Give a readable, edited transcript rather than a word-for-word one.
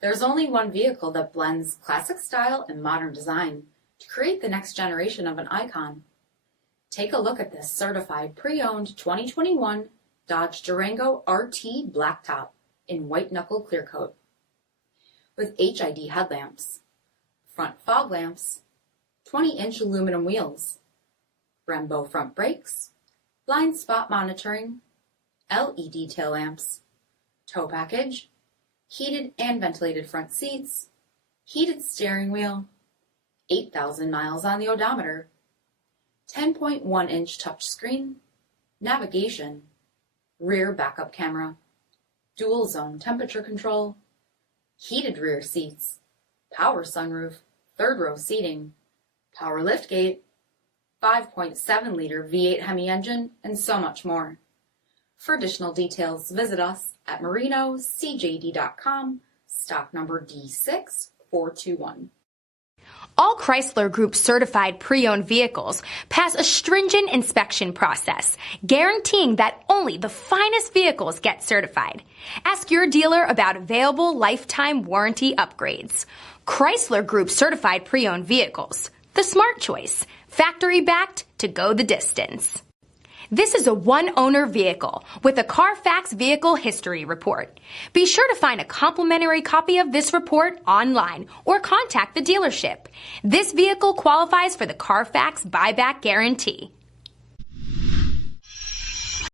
There's only one vehicle that blends classic style and modern design to create the next generation of an icon. Take a look at this certified pre-owned 2021 Dodge Durango RT Blacktop in white knuckle clear coat with HID headlamps, front fog lamps, 20-inch aluminum wheels, BREMBO front brakes, blind spot monitoring, LED tail lamps, tow package, heated and ventilated front seats, heated steering wheel, 8,000 miles on the odometer, 10.1-inch touchscreen, navigation, rear backup camera, dual zone temperature control, heated rear seats, power sunroof, third row seating, power liftgate, 5.7-liter V8 HEMI engine, and so much more. For additional details, visit us at marinocjd.com, stock number D6421. All Chrysler Group certified pre-owned vehicles pass a stringent inspection process, guaranteeing that only the finest vehicles get certified. Ask your dealer about available lifetime warranty upgrades. Chrysler Group certified pre-owned vehicles, the smart choice, factory backed to go the distance. This is a one-owner vehicle with a CARFAX vehicle history report. Be sure to find a complimentary copy of this report online or contact the dealership. This vehicle qualifies for the CARFAX buyback guarantee.